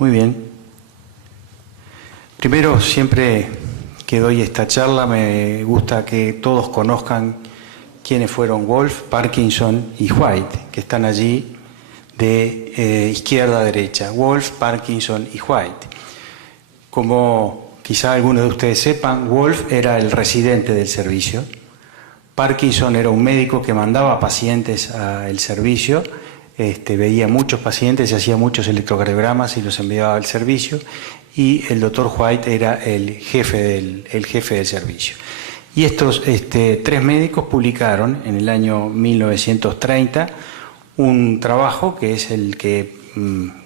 Muy bien. Primero, siempre que doy esta charla me gusta que todos conozcan quiénes fueron Wolf, Parkinson y White, que están allí de izquierda a derecha. Wolf, Parkinson y White. Como quizá algunos de ustedes sepan, Wolf era el residente del servicio. Parkinson era un médico que mandaba pacientes al servicio, veía muchos pacientes y hacía muchos electrocardiogramas y los enviaba al servicio, y el doctor White era el jefe del servicio. Y estos tres médicos publicaron en el año 1930 un trabajo que es el que,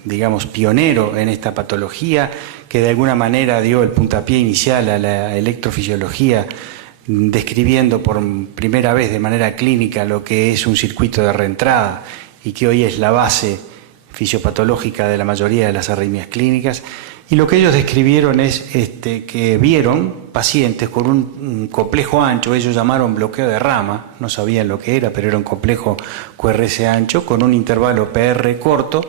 digamos, pionero en esta patología, que de alguna manera dio el puntapié inicial a la electrofisiología, describiendo por primera vez de manera clínica lo que es un circuito de reentrada y que hoy es la base fisiopatológica de la mayoría de las arritmias clínicas. Y lo que ellos describieron es que vieron pacientes con un complejo ancho, ellos llamaron bloqueo de rama, no sabían lo que era, pero era un complejo QRS ancho, con un intervalo PR corto,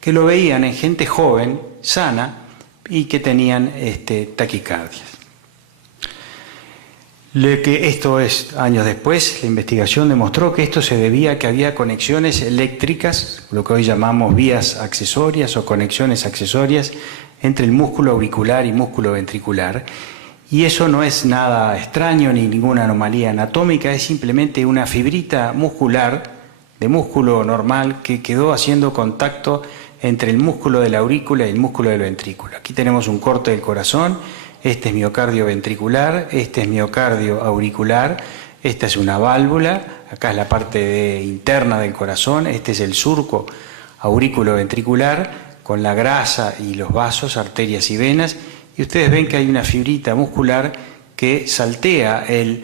que lo veían en gente joven, sana, y que tenían taquicardias. Esto es años después, la investigación demostró que esto se debía a que había conexiones eléctricas, lo que hoy llamamos vías accesorias o conexiones accesorias, entre el músculo auricular y músculo ventricular. Y eso no es nada extraño ni ninguna anomalía anatómica, es simplemente una fibrita muscular, de músculo normal, que quedó haciendo contacto entre el músculo de la aurícula y el músculo del ventrículo. Aquí tenemos un corte del corazón. Este es miocardio ventricular, este es miocardio auricular, esta es una válvula, acá es la parte interna del corazón, este es el surco aurículo-ventricular con la grasa y los vasos, arterias y venas, y ustedes ven que hay una fibrita muscular que saltea el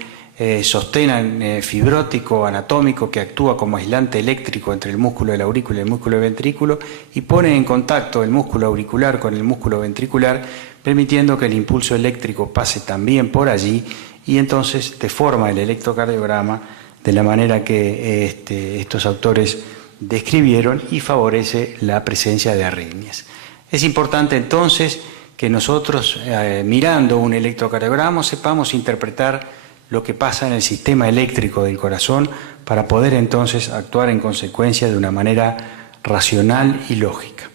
sostén fibrótico anatómico que actúa como aislante eléctrico entre el músculo de la aurícula y el músculo del ventrículo y pone en contacto el músculo auricular con el músculo ventricular, permitiendo que el impulso eléctrico pase también por allí y entonces deforma el electrocardiograma de la manera que estos autores describieron y favorece la presencia de arritmias. Es importante entonces que nosotros, mirando un electrocardiograma, sepamos interpretar lo que pasa en el sistema eléctrico del corazón para poder entonces actuar en consecuencia de una manera racional y lógica.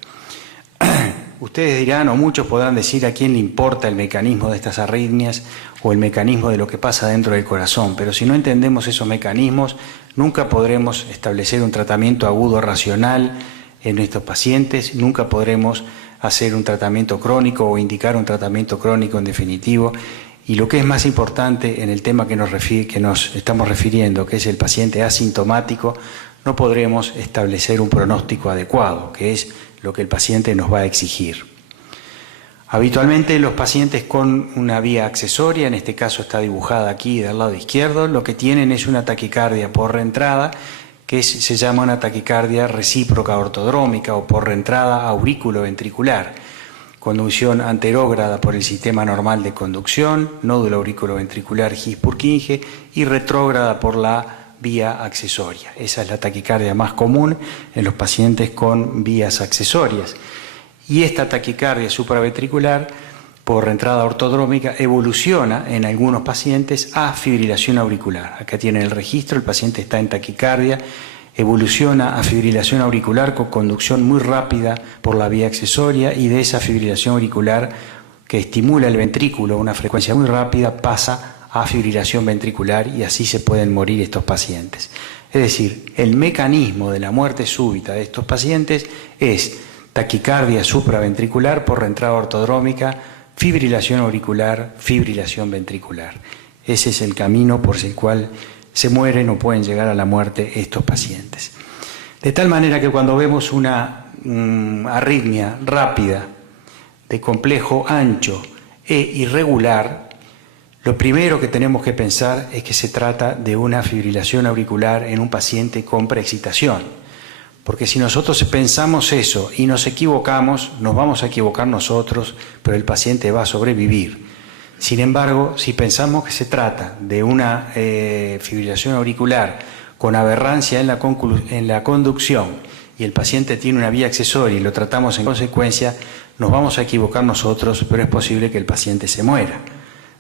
Ustedes dirán, o muchos podrán decir, a quién le importa el mecanismo de estas arritmias o el mecanismo de lo que pasa dentro del corazón, pero si no entendemos esos mecanismos, nunca podremos establecer un tratamiento agudo racional en estos pacientes, nunca podremos hacer un tratamiento crónico o indicar un tratamiento crónico en definitivo. Y lo que es más importante en el tema que nos estamos refiriendo, que es el paciente asintomático, no podremos establecer un pronóstico adecuado, que es lo que el paciente nos va a exigir. Habitualmente los pacientes con una vía accesoria, en este caso está dibujada aquí del lado izquierdo, lo que tienen es una taquicardia por reentrada, que se llama una taquicardia recíproca ortodrómica o por reentrada aurículo-ventricular. Conducción anterógrada por el sistema normal de conducción, nódulo auriculoventricular His-Purkinje, y retrógrada por la vía accesoria. Esa es la taquicardia más común en los pacientes con vías accesorias. Y esta taquicardia supraventricular por entrada ortodrómica evoluciona en algunos pacientes a fibrilación auricular. Acá tienen el registro, el paciente está en taquicardia, evoluciona a fibrilación auricular con conducción muy rápida por la vía accesoria, y de esa fibrilación auricular que estimula el ventrículo a una frecuencia muy rápida pasa a fibrilación ventricular, y así se pueden morir estos pacientes. Es decir, el mecanismo de la muerte súbita de estos pacientes es taquicardia supraventricular por reentrada ortodrómica, fibrilación auricular, fibrilación ventricular. Ese es el camino por el cual se mueren o pueden llegar a la muerte estos pacientes. De tal manera que cuando vemos una arritmia rápida, de complejo ancho e irregular, lo primero que tenemos que pensar es que se trata de una fibrilación auricular en un paciente con preexcitación. Porque si nosotros pensamos eso y nos equivocamos, nos vamos a equivocar nosotros, pero el paciente va a sobrevivir. Sin embargo, si pensamos que se trata de una fibrilación auricular con aberrancia en la conducción y el paciente tiene una vía accesoria y lo tratamos en consecuencia, nos vamos a equivocar nosotros, pero es posible que el paciente se muera.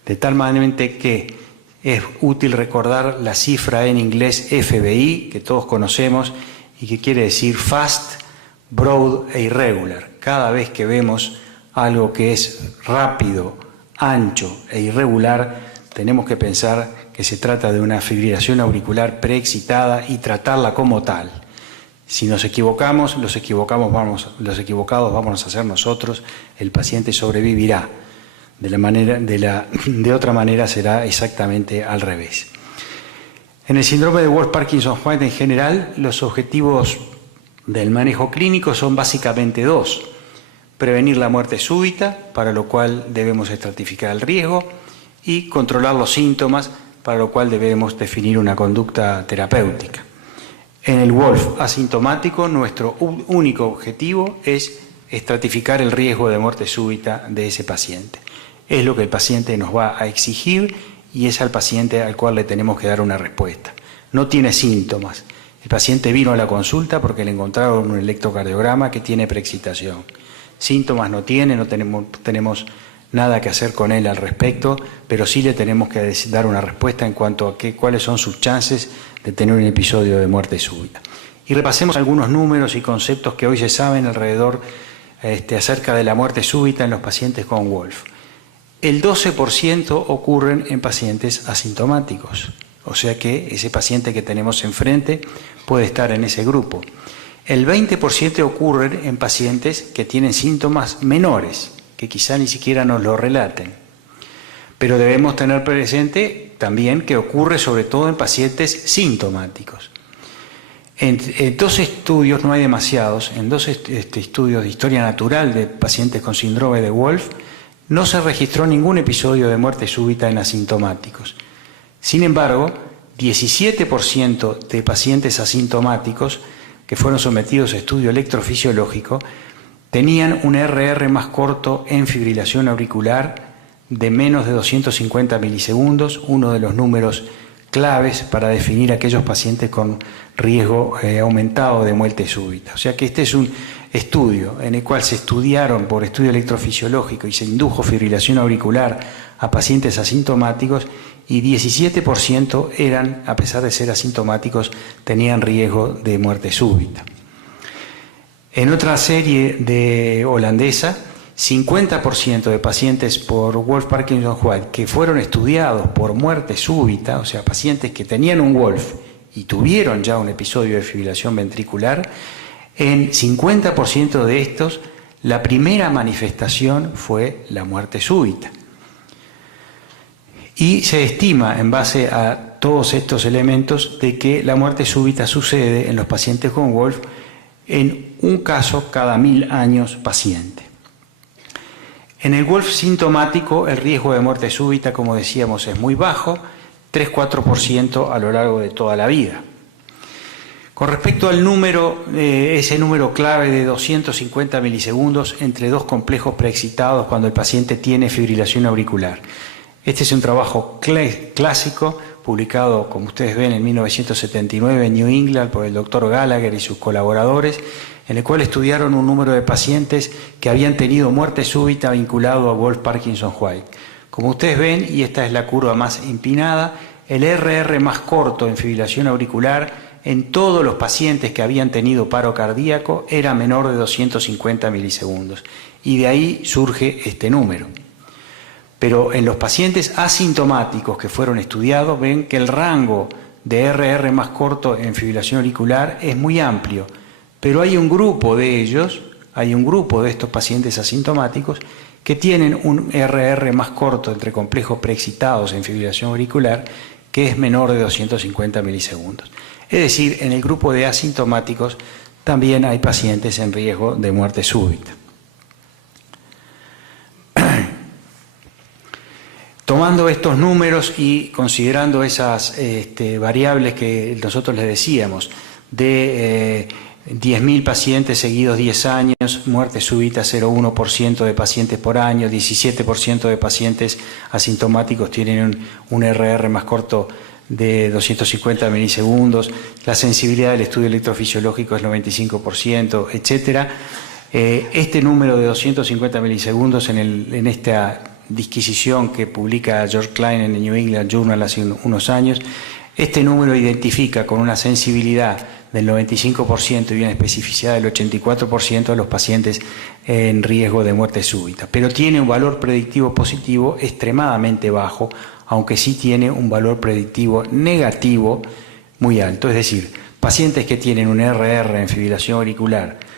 De tal manera que es útil recordar la cifra en inglés FBI, que todos conocemos, y que quiere decir fast, broad e irregular. Cada vez que vemos algo que es rápido, ancho e irregular, tenemos que pensar que se trata de una fibrilación auricular preexcitada y tratarla como tal. Si nos equivocamos, los equivocados vamos a ser nosotros, el paciente sobrevivirá. De otra manera será exactamente al revés. En el síndrome de Wolff-Parkinson-White en general, los objetivos del manejo clínico son básicamente dos: prevenir la muerte súbita, para lo cual debemos estratificar el riesgo, y controlar los síntomas, para lo cual debemos definir una conducta terapéutica. En el Wolff asintomático, nuestro único objetivo es estratificar el riesgo de muerte súbita de ese paciente. Es lo que el paciente nos va a exigir y es al paciente al cual le tenemos que dar una respuesta. No tiene síntomas. El paciente vino a la consulta porque le encontraron un electrocardiograma que tiene preexcitación. Síntomas no tiene, no tenemos nada que hacer con él al respecto, pero sí le tenemos que dar una respuesta en cuanto a cuáles son sus chances de tener un episodio de muerte súbita. Y repasemos algunos números y conceptos que hoy se saben alrededor acerca de la muerte súbita en los pacientes con Wolff. El 12% ocurren en pacientes asintomáticos, o sea que ese paciente que tenemos enfrente puede estar en ese grupo. El 20% ocurren en pacientes que tienen síntomas menores, que quizá ni siquiera nos lo relaten. Pero debemos tener presente también que ocurre sobre todo en pacientes sintomáticos. En dos estudios, no hay demasiados, en dos estudios de historia natural de pacientes con síndrome de Wolff, no se registró ningún episodio de muerte súbita en asintomáticos. Sin embargo, 17% de pacientes asintomáticos que fueron sometidos a estudio electrofisiológico tenían un RR más corto en fibrilación auricular de menos de 250 milisegundos, uno de los números claves para definir aquellos pacientes con riesgo aumentado de muerte súbita. O sea que este es un estudio en el cual se estudiaron por estudio electrofisiológico y se indujo fibrilación auricular a pacientes asintomáticos y 17% eran, a pesar de ser asintomáticos, tenían riesgo de muerte súbita. En otra serie de holandesa, 50% de pacientes por Wolff-Parkinson-White que fueron estudiados por muerte súbita, o sea, pacientes que tenían un Wolff y tuvieron ya un episodio de fibrilación ventricular, en 50% de estos la primera manifestación fue la muerte súbita. Y se estima, en base a todos estos elementos, de que la muerte súbita sucede en los pacientes con Wolff en un caso cada 1000 años paciente. En el Wolff sintomático, el riesgo de muerte súbita, como decíamos, es muy bajo, 3-4% a lo largo de toda la vida. Con respecto al número, ese número clave de 250 milisegundos entre dos complejos preexcitados cuando el paciente tiene fibrilación auricular. Este es un trabajo clásico, publicado, como ustedes ven, en 1979 en New England por el doctor Gallagher y sus colaboradores, en el cual estudiaron un número de pacientes que habían tenido muerte súbita vinculado a Wolff-Parkinson-White. Como ustedes ven, y esta es la curva más empinada, el RR más corto en fibrilación auricular en todos los pacientes que habían tenido paro cardíaco era menor de 250 milisegundos. Y de ahí surge este número. Pero en los pacientes asintomáticos que fueron estudiados, ven que el rango de RR más corto en fibrilación auricular es muy amplio. Pero hay un grupo de ellos, hay un grupo de estos pacientes asintomáticos que tienen un RR más corto entre complejos preexcitados en fibrilación auricular que es menor de 250 milisegundos. Es decir, en el grupo de asintomáticos también hay pacientes en riesgo de muerte súbita. Tomando estos números y considerando esas variables que nosotros les decíamos, de 10.000 pacientes seguidos 10 años, muerte súbita 0,1% de pacientes por año, 17% de pacientes asintomáticos tienen un RR más corto de 250 milisegundos, la sensibilidad del estudio electrofisiológico es 95%, etcétera. Este número de 250 milisegundos en esta disquisición que publica George Klein en el New England Journal hace unos años, este número identifica con una sensibilidad del 95% y una especificidad del 84% a los pacientes en riesgo de muerte súbita, pero tiene un valor predictivo positivo extremadamente bajo, aunque sí tiene un valor predictivo negativo muy alto, es decir, pacientes que tienen un RR en fibrilación auricular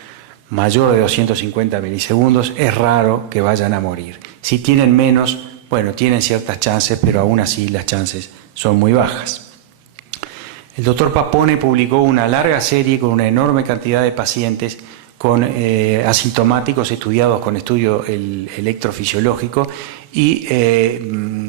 mayor de 250 milisegundos, es raro que vayan a morir. Si tienen menos, bueno, tienen ciertas chances, pero aún así las chances son muy bajas. El doctor Papone publicó una larga serie con una enorme cantidad de pacientes con asintomáticos estudiados con estudio electrofisiológico y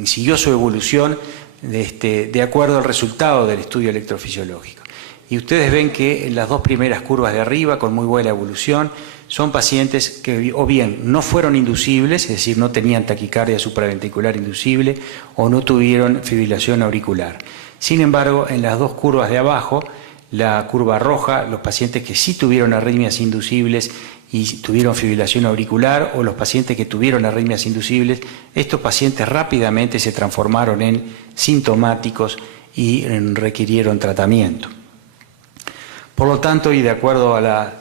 siguió su evolución de acuerdo al resultado del estudio electrofisiológico. Y ustedes ven que en las dos primeras curvas de arriba, con muy buena evolución, son pacientes que o bien no fueron inducibles, es decir, no tenían taquicardia supraventricular inducible o no tuvieron fibrilación auricular. Sin embargo, en las dos curvas de abajo, la curva roja, los pacientes que sí tuvieron arritmias inducibles y tuvieron fibrilación auricular, o los pacientes que tuvieron arritmias inducibles, estos pacientes rápidamente se transformaron en sintomáticos y requirieron tratamiento. Por lo tanto, y de acuerdo a las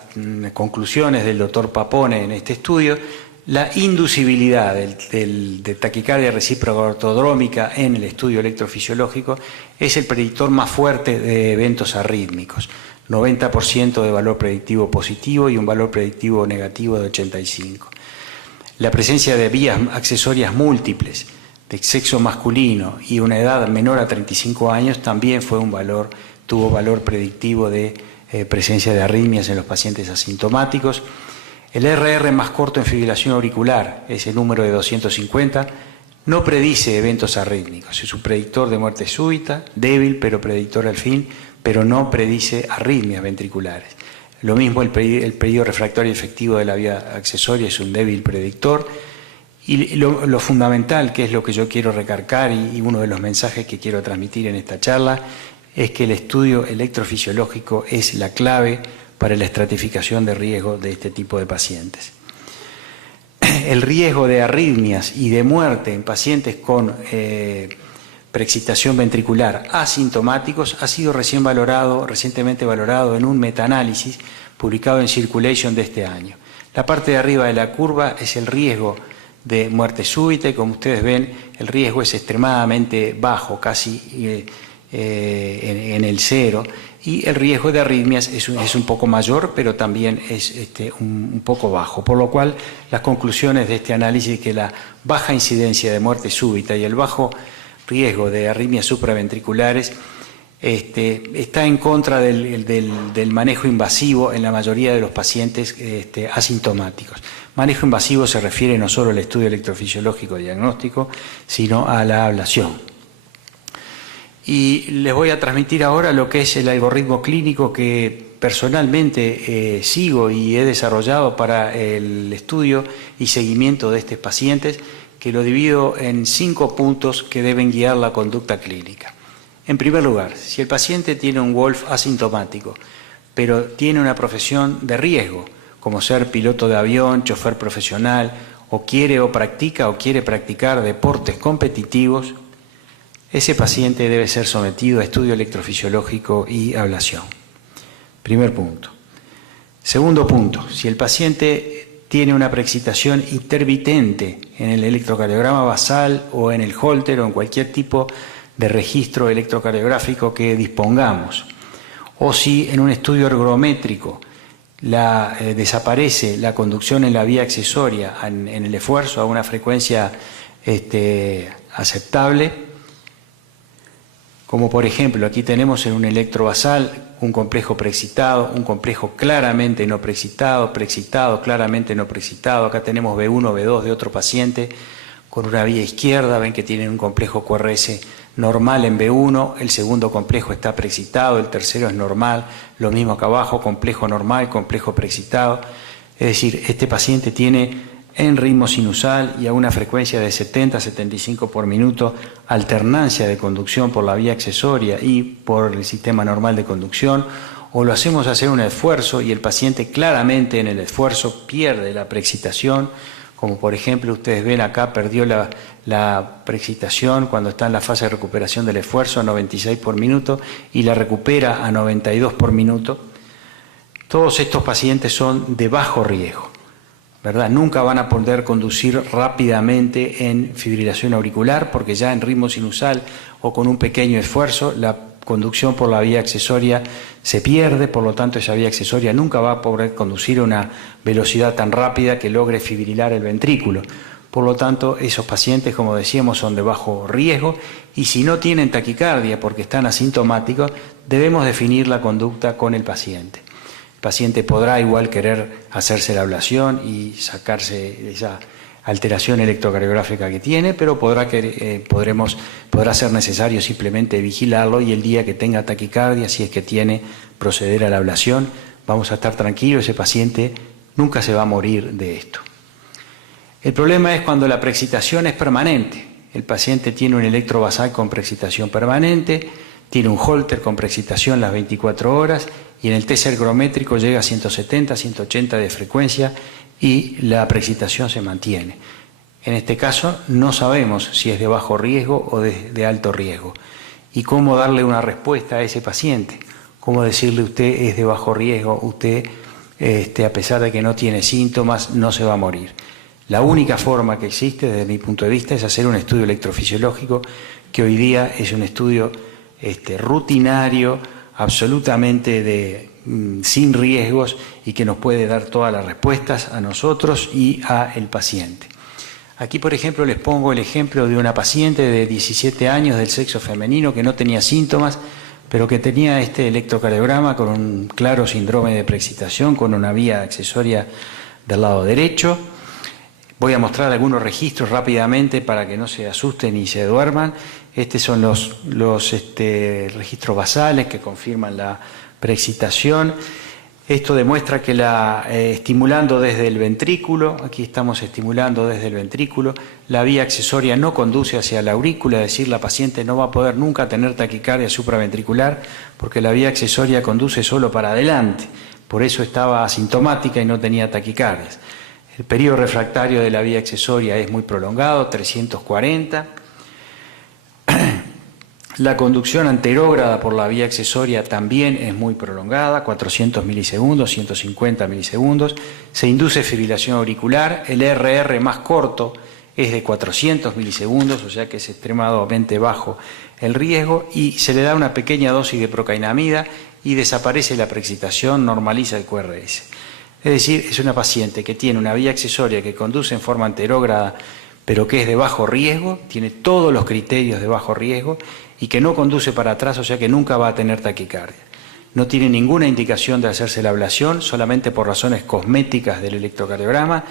conclusiones del doctor Papone en este estudio, la inducibilidad de taquicardia recíproca ortodrómica en el estudio electrofisiológico es el predictor más fuerte de eventos arrítmicos, 90% de valor predictivo positivo y un valor predictivo negativo de 85%. La presencia de vías accesorias múltiples de sexo masculino y una edad menor a 35 años también tuvo valor predictivo de presencia de arritmias en los pacientes asintomáticos. El RR más corto en fibrilación auricular, ese número de 250, no predice eventos arrítmicos. Es un predictor de muerte súbita, débil, pero predictor al fin, pero no predice arritmias ventriculares. Lo mismo el periodo refractario efectivo de la vía accesoria es un débil predictor. Y lo fundamental, que es lo que yo quiero recargar y uno de los mensajes que quiero transmitir en esta charla, es que el estudio electrofisiológico es la clave para la estratificación de riesgo de este tipo de pacientes. El riesgo de arritmias y de muerte en pacientes con preexcitación ventricular asintomáticos ha sido recientemente valorado en un metaanálisis publicado en Circulation de este año. La parte de arriba de la curva es el riesgo de muerte súbita y, como ustedes ven, el riesgo es extremadamente bajo, casi en el cero, y el riesgo de arritmias es un poco mayor, pero también es un poco bajo, por lo cual las conclusiones de este análisis es que la baja incidencia de muerte súbita y el bajo riesgo de arritmias supraventriculares está en contra del manejo invasivo en la mayoría de los pacientes asintomáticos. Manejo invasivo se refiere no solo al estudio electrofisiológico diagnóstico, sino a la ablación. Y les voy a transmitir ahora lo que es el algoritmo clínico que personalmente sigo y he desarrollado para el estudio y seguimiento de estos pacientes, que lo divido en 5 puntos que deben guiar la conducta clínica. En primer lugar, si el paciente tiene un Wolf asintomático, pero tiene una profesión de riesgo, como ser piloto de avión, chofer profesional, o quiere practicar deportes competitivos, ese paciente debe ser sometido a estudio electrofisiológico y ablación. Primer punto. Segundo punto, si el paciente tiene una preexcitación intermitente en el electrocardiograma basal o en el Holter o en cualquier tipo de registro electrocardiográfico que dispongamos, o si en un estudio ergométrico desaparece la conducción en la vía accesoria en el esfuerzo a una frecuencia aceptable, como por ejemplo aquí tenemos en un electrobasal un complejo preexcitado, un complejo claramente no preexcitado, preexcitado, claramente no preexcitado. Acá tenemos B1, B2 de otro paciente con una vía izquierda, ven que tienen un complejo QRS normal en B1, el segundo complejo está preexcitado, el tercero es normal, lo mismo acá abajo, complejo normal, complejo preexcitado. Es decir, este paciente tiene en ritmo sinusal y a una frecuencia de 70-75 por minuto, alternancia de conducción por la vía accesoria y por el sistema normal de conducción, o lo hacemos hacer un esfuerzo y el paciente claramente en el esfuerzo pierde la preexcitación, como por ejemplo ustedes ven acá, perdió la preexcitación cuando está en la fase de recuperación del esfuerzo a 96 por minuto y la recupera a 92 por minuto. Todos estos pacientes son de bajo riesgo, ¿verdad? Nunca van a poder conducir rápidamente en fibrilación auricular porque ya en ritmo sinusal o con un pequeño esfuerzo la conducción por la vía accesoria se pierde, por lo tanto esa vía accesoria nunca va a poder conducir a una velocidad tan rápida que logre fibrilar el ventrículo. Por lo tanto, esos pacientes, como decíamos, son de bajo riesgo y si no tienen taquicardia porque están asintomáticos, debemos definir la conducta con el paciente. El paciente podrá igual querer hacerse la ablación y sacarse esa alteración electrocardiográfica que tiene, pero podrá ser necesario simplemente vigilarlo y el día que tenga taquicardia, si es que tiene, proceder a la ablación. Vamos a estar tranquilos, ese paciente nunca se va a morir de esto. El problema es cuando la preexcitación es permanente. El paciente tiene un electrovasal con preexcitación permanente, tiene un Holter con preexcitación las 24 horas y en el test ergométrico llega a 170, 180 de frecuencia y la preexcitación se mantiene. En este caso no sabemos si es de bajo riesgo o de alto riesgo. ¿Y cómo darle una respuesta a ese paciente? ¿Cómo decirle usted es de bajo riesgo, usted a pesar de que no tiene síntomas no se va a morir? La única forma que existe desde mi punto de vista es hacer un estudio electrofisiológico que hoy día es un estudio rutinario, absolutamente sin riesgos y que nos puede dar todas las respuestas a nosotros y al paciente. Aquí, por ejemplo, les pongo el ejemplo de una paciente de 17 años del sexo femenino que no tenía síntomas, pero que tenía este electrocardiograma con un claro síndrome de preexcitación, con una vía accesoria del lado derecho. Voy a mostrar algunos registros rápidamente para que no se asusten ni se duerman. Estos son los registros basales que confirman la preexcitación. Esto demuestra que estimulando desde el ventrículo, aquí estamos estimulando desde el ventrículo, la vía accesoria no conduce hacia la aurícula, es decir, la paciente no va a poder nunca tener taquicardia supraventricular porque la vía accesoria conduce solo para adelante, por eso estaba asintomática y no tenía taquicardias. El periodo refractario de la vía accesoria es muy prolongado, 340. La conducción anterógrada por la vía accesoria también es muy prolongada, 400 milisegundos, 150 milisegundos. Se induce fibrilación auricular, el RR más corto es de 400 milisegundos, o sea que es extremadamente bajo el riesgo, y se le da una pequeña dosis de procainamida y desaparece la preexcitación, normaliza el QRS. Es decir, es una paciente que tiene una vía accesoria que conduce en forma anterógrada, pero que es de bajo riesgo, tiene todos los criterios de bajo riesgo y que no conduce para atrás, o sea que nunca va a tener taquicardia. No tiene ninguna indicación de hacerse la ablación, solamente por razones cosméticas del electrocardiograma.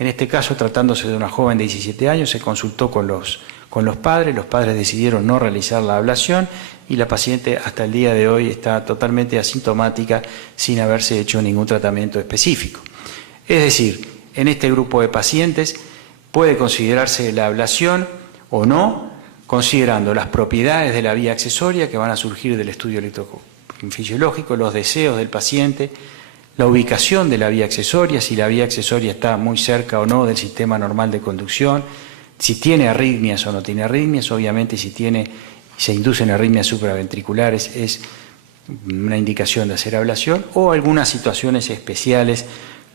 En este caso, tratándose de una joven de 17 años, se consultó con los padres decidieron no realizar la ablación y la paciente hasta el día de hoy está totalmente asintomática sin haberse hecho ningún tratamiento específico. Es decir, en este grupo de pacientes puede considerarse la ablación o no, considerando las propiedades de la vía accesoria que van a surgir del estudio electrofisiológico, los deseos del paciente, la ubicación de la vía accesoria, si la vía accesoria está muy cerca o no del sistema normal de conducción, si tiene arritmias o no tiene arritmias, obviamente si se inducen arritmias supraventriculares es una indicación de hacer ablación o algunas situaciones especiales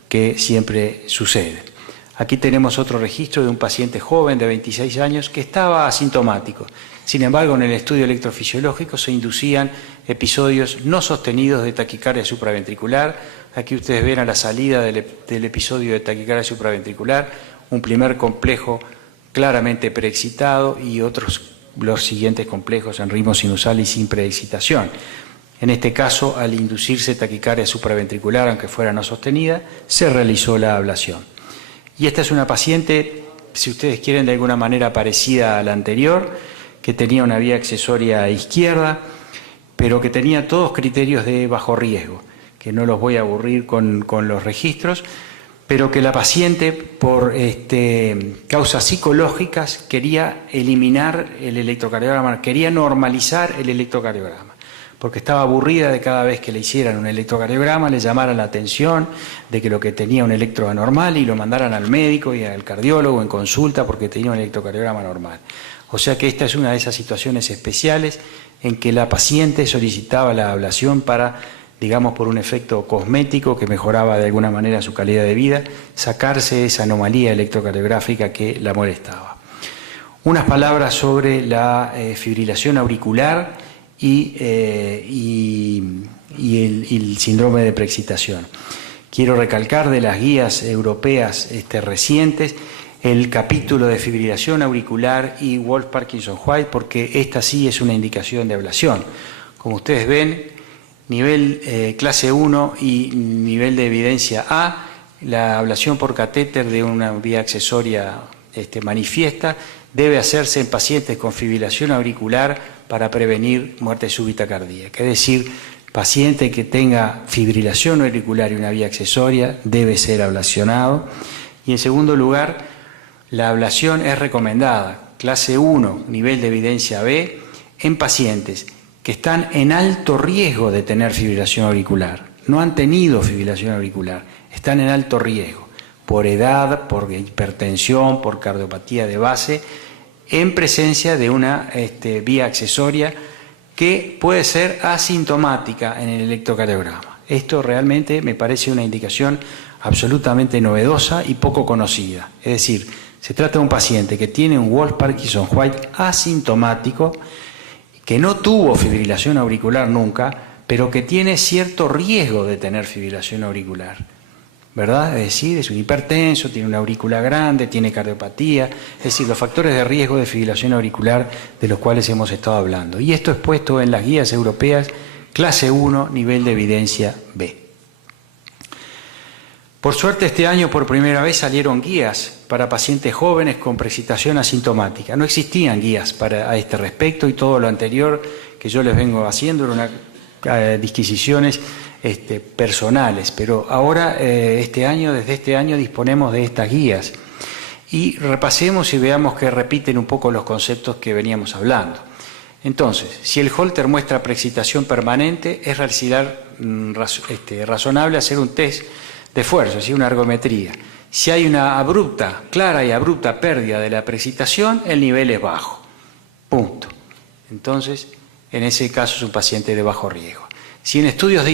que siempre suceden. Aquí tenemos otro registro de un paciente joven de 26 años que estaba asintomático. Sin embargo, en el estudio electrofisiológico se inducían episodios no sostenidos de taquicardia supraventricular. Aquí ustedes ven a la salida del episodio de taquicardia supraventricular un primer complejo claramente preexcitado y los siguientes complejos en ritmo sinusal y sin preexcitación. En este caso, al inducirse taquicardia supraventricular, aunque fuera no sostenida, se realizó la ablación. Y esta es una paciente, si ustedes quieren, de alguna manera parecida a la anterior, que tenía una vía accesoria izquierda, pero que tenía todos criterios de bajo riesgo, que no los voy a aburrir con los registros, pero que la paciente, por causas psicológicas, quería eliminar el electrocardiograma, quería normalizar el electrocardiograma. porque estaba aburrida de cada vez que le hicieran un electrocardiograma, le llamaran la atención de que lo que tenía un electro anormal y lo mandaran al médico y al cardiólogo en consulta porque tenía un electrocardiograma normal. O sea que esta es una de esas situaciones especiales en que la paciente solicitaba la ablación para, digamos, por un efecto cosmético que mejoraba de alguna manera su calidad de vida, sacarse esa anomalía electrocardiográfica que la molestaba. Unas palabras sobre la fibrilación auricular y el síndrome de preexcitación. Quiero recalcar de las guías europeas recientes el capítulo de fibrilación auricular y Wolff-Parkinson-White, porque esta sí es una indicación de ablación. Como ustedes ven, nivel clase 1 y nivel de evidencia A, la ablación por catéter de una vía accesoria manifiesta debe hacerse en pacientes con fibrilación auricular para prevenir muerte súbita cardíaca. Es decir, paciente que tenga fibrilación auricular y una vía accesoria debe ser ablacionado. Y en segundo lugar, la ablación es recomendada, clase 1, nivel de evidencia B, en pacientes que están en alto riesgo de tener fibrilación auricular. No han tenido fibrilación auricular, están en alto riesgo, por edad, por hipertensión, por cardiopatía de base, en presencia de una vía accesoria que puede ser asintomática en el electrocardiograma. Esto realmente me parece una indicación absolutamente novedosa y poco conocida. Es decir, se trata de un paciente que tiene un Wolff-Parkinson-White asintomático, que no tuvo fibrilación auricular nunca, pero que tiene cierto riesgo de tener fibrilación auricular, ¿verdad? Es decir, es un hipertenso, tiene una aurícula grande, tiene cardiopatía, es decir, los factores de riesgo de fibrilación auricular de los cuales hemos estado hablando. Y esto es puesto en las guías europeas, clase 1, nivel de evidencia B. Por suerte, este año por primera vez salieron guías para pacientes jóvenes con preexcitación asintomática. No existían guías a este respecto y todo lo anterior que yo les vengo haciendo eran disquisiciones personales, pero ahora, desde este año disponemos de estas guías y repasemos y veamos que repiten un poco los conceptos que veníamos hablando. Entonces, si el Holter muestra preexcitación permanente, es razonable hacer un test de esfuerzo, es decir, una ergometría. Si hay una clara y abrupta pérdida de la preexcitación, el nivel es bajo. Punto. Entonces, en ese caso es un paciente de bajo riesgo. Si en estudios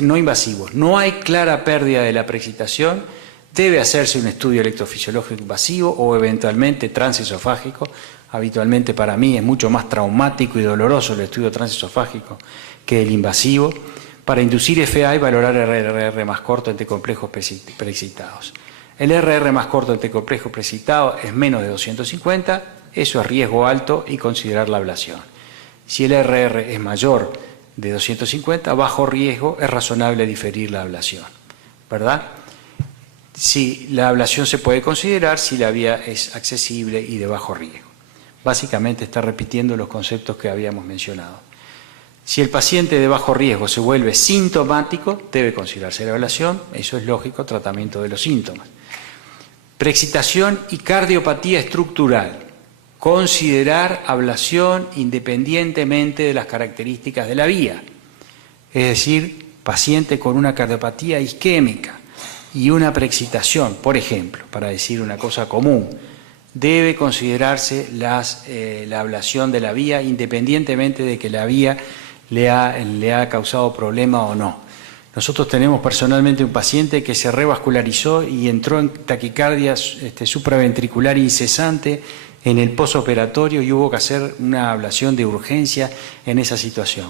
no invasivos no hay clara pérdida de la preexcitación, debe hacerse un estudio electrofisiológico invasivo o eventualmente transesofágico. Habitualmente para mí es mucho más traumático y doloroso el estudio transesofágico que el invasivo, para inducir FA y valorar RR más corto entre complejos preexcitados. El RR más corto entre complejos preexcitados es menos de 250, eso es riesgo alto y considerar la ablación. Si el RR es mayor de 250, bajo riesgo, es razonable diferir la ablación, ¿verdad? Si la ablación se puede considerar si la vía es accesible y de bajo riesgo. Básicamente está repitiendo los conceptos que habíamos mencionado. Si el paciente de bajo riesgo se vuelve sintomático, debe considerarse la ablación, eso es lógico, tratamiento de los síntomas. Preexcitación y cardiopatía estructural. Considerar ablación independientemente de las características de la vía. Es decir, paciente con una cardiopatía isquémica y una preexcitación, por ejemplo, para decir una cosa común, debe considerarse la ablación de la vía independientemente de que la vía le ha causado problema o no. Nosotros tenemos personalmente un paciente que se revascularizó y entró en taquicardia supraventricular incesante en el posoperatorio y hubo que hacer una ablación de urgencia en esa situación.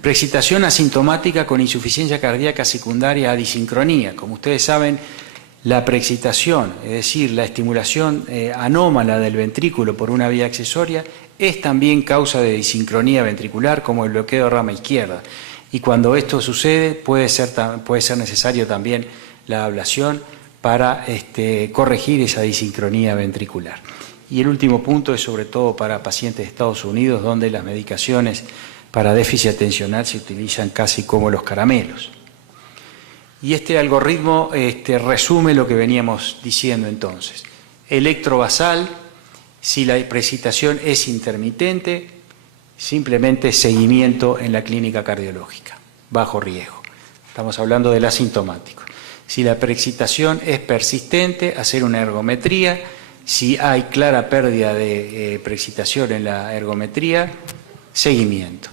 Preexcitación asintomática con insuficiencia cardíaca secundaria a disincronía. Como ustedes saben, la preexcitación, es decir, la estimulación anómala del ventrículo por una vía accesoria, es también causa de disincronía ventricular como el bloqueo de rama izquierda. Y cuando esto sucede, puede ser necesario también la ablación para corregir esa disincronía ventricular. Y el último punto es sobre todo para pacientes de Estados Unidos, donde las medicaciones para déficit atencional se utilizan casi como los caramelos. Y este algoritmo resume lo que veníamos diciendo entonces. Electrovasal, si la preexcitación es intermitente, simplemente seguimiento en la clínica cardiológica, bajo riesgo. Estamos hablando del asintomático. Si la preexcitación es persistente, hacer una ergometría. Si hay clara pérdida de preexcitación en la ergometría, seguimiento.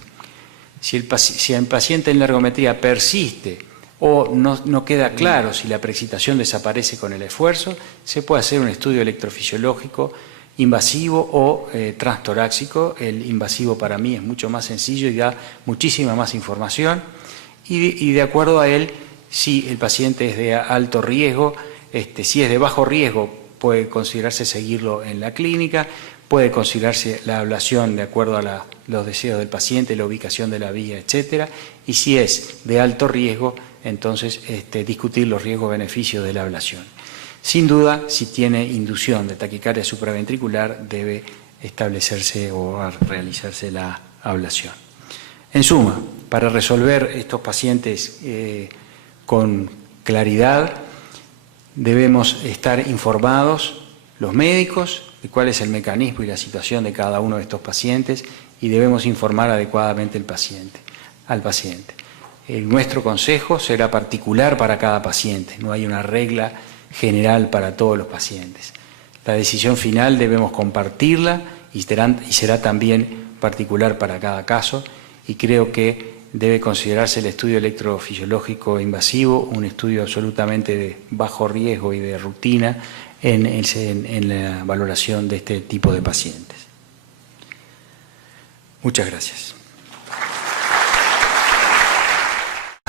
Si el paciente en la ergometría persiste o no queda claro si la preexcitación desaparece con el esfuerzo, se puede hacer un estudio electrofisiológico invasivo o transtorácico. El invasivo para mí es mucho más sencillo y da muchísima más información. Y de acuerdo a él, si el paciente es de alto riesgo, si es de bajo riesgo, puede considerarse seguirlo en la clínica, puede considerarse la ablación de acuerdo a los deseos del paciente, la ubicación de la vía, etcétera. Y si es de alto riesgo, entonces discutir los riesgos-beneficios de la ablación. Sin duda, si tiene inducción de taquicardia supraventricular, debe establecerse o realizarse la ablación. En suma, para resolver estos pacientes con claridad, debemos estar informados los médicos de cuál es el mecanismo y la situación de cada uno de estos pacientes y debemos informar adecuadamente al paciente. Nuestro consejo será particular para cada paciente, no hay una regla general para todos los pacientes. La decisión final debemos compartirla y será también particular para cada caso, y creo que debe considerarse el estudio electrofisiológico invasivo un estudio absolutamente de bajo riesgo y de rutina en la valoración de este tipo de pacientes. Muchas gracias.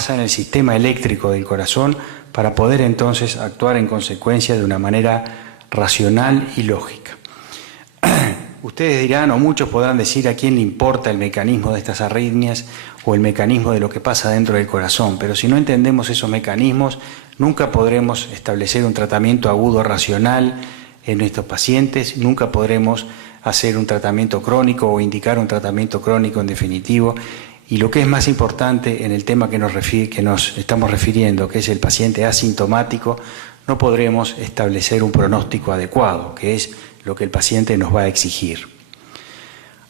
En el sistema eléctrico del corazón para poder entonces actuar en consecuencia de una manera racional y lógica. Ustedes dirán, o muchos podrán decir, a quién le importa el mecanismo de estas arritmias o el mecanismo de lo que pasa dentro del corazón, pero si no entendemos esos mecanismos, nunca podremos establecer un tratamiento agudo racional en estos pacientes, nunca podremos hacer un tratamiento crónico o indicar un tratamiento crónico en definitivo. Y lo que es más importante en el tema que nos estamos refiriendo, que es el paciente asintomático, no podremos establecer un pronóstico adecuado, que es lo que el paciente nos va a exigir.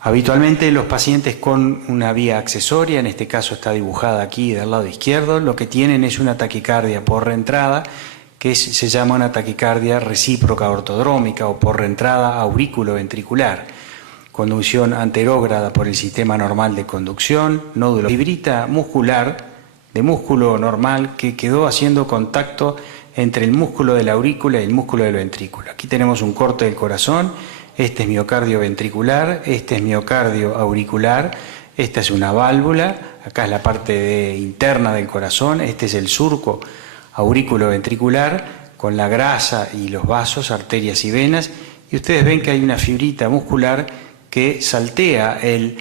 Habitualmente los pacientes con una vía accesoria, en este caso está dibujada aquí del lado izquierdo, lo que tienen es una taquicardia por reentrada, que se llama una taquicardia recíproca ortodrómica o por reentrada auriculoventricular. Conducción anterógrada por el sistema normal de conducción, nódulo fibrita muscular, de músculo normal que quedó haciendo contacto entre el músculo de la aurícula y el músculo del ventrículo. Aquí tenemos un corte del corazón, este es miocardio ventricular, este es miocardio auricular, esta es una válvula, acá es la parte interna del corazón, este es el surco auriculoventricular con la grasa y los vasos, arterias y venas, y ustedes ven que hay una fibrita muscular que saltea el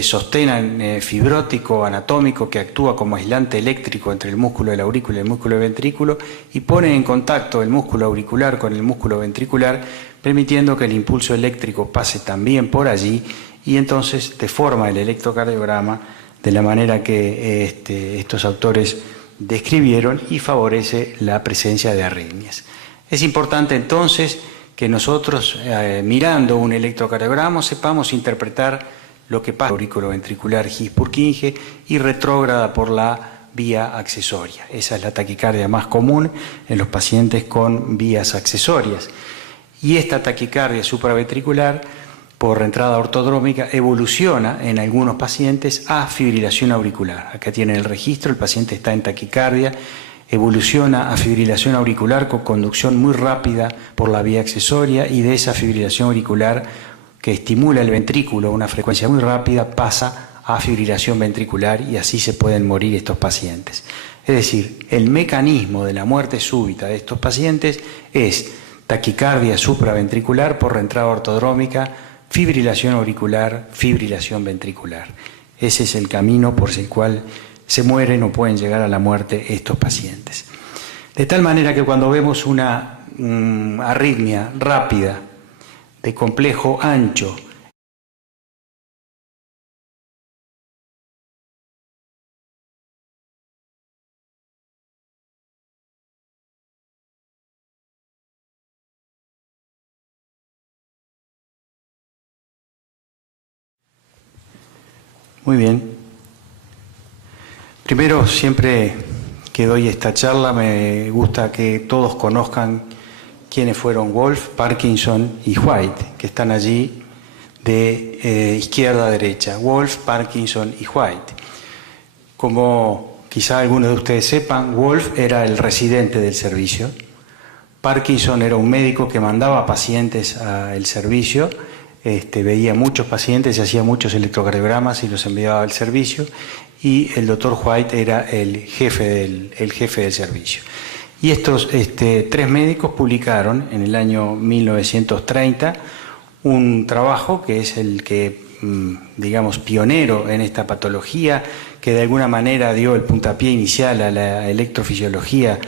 sostén fibrótico anatómico que actúa como aislante eléctrico entre el músculo de la aurícula y el músculo del ventrículo y pone en contacto el músculo auricular con el músculo ventricular, permitiendo que el impulso eléctrico pase también por allí y entonces deforma el electrocardiograma de la manera que estos autores describieron y favorece la presencia de arritmias. Es importante entonces que nosotros, mirando un electrocardiograma, sepamos interpretar lo que pasa auriculoventricular His-Purkinje y retrógrada por la vía accesoria. Esa es la taquicardia más común en los pacientes con vías accesorias. Y esta taquicardia supraventricular por reentrada ortodrómica evoluciona en algunos pacientes a fibrilación auricular. Acá tienen el registro, el paciente está en taquicardia, evoluciona a fibrilación auricular con conducción muy rápida por la vía accesoria y de esa fibrilación auricular que estimula el ventrículo a una frecuencia muy rápida pasa a fibrilación ventricular y así se pueden morir estos pacientes. Es decir, el mecanismo de la muerte súbita de estos pacientes es taquicardia supraventricular por reentrada ortodrómica, fibrilación auricular, fibrilación ventricular. Ese es el camino por el cual se mueren o pueden llegar a la muerte estos pacientes. De tal manera que cuando vemos una arritmia rápida, de complejo ancho, Muy bien. Primero, siempre que doy esta charla me gusta que todos conozcan quiénes fueron Wolf, Parkinson y White, que están allí de izquierda a derecha. Wolf, Parkinson y White. Como quizá algunos de ustedes sepan, Wolf era el residente del servicio. Parkinson era un médico que mandaba pacientes al servicio, veía muchos pacientes y hacía muchos electrocardiogramas y los enviaba al servicio, y el doctor White era el jefe del servicio. Y estos tres médicos publicaron en el año 1930 un trabajo que es el que, digamos, pionero en esta patología, que de alguna manera dio el puntapié inicial a la electrofisiología,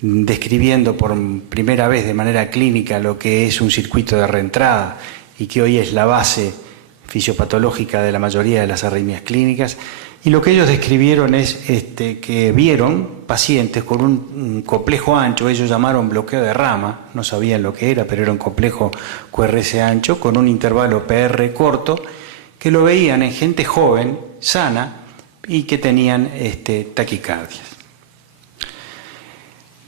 describiendo por primera vez de manera clínica lo que es un circuito de reentrada y que hoy es la base fisiopatológica de la mayoría de las arritmias clínicas. Y lo que ellos describieron es que vieron pacientes con un complejo ancho, ellos llamaron bloqueo de rama, no sabían lo que era, pero era un complejo QRS ancho, con un intervalo PR corto, que lo veían en gente joven, sana, y que tenían taquicardias.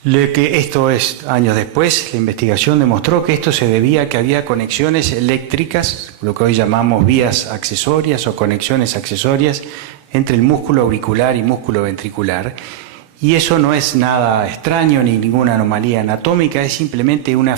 Esto es, años después, la investigación demostró que esto se debía a que había conexiones eléctricas, lo que hoy llamamos vías accesorias o conexiones accesorias, entre el músculo auricular y músculo ventricular. Y eso no es nada extraño ni ninguna anomalía anatómica, es simplemente una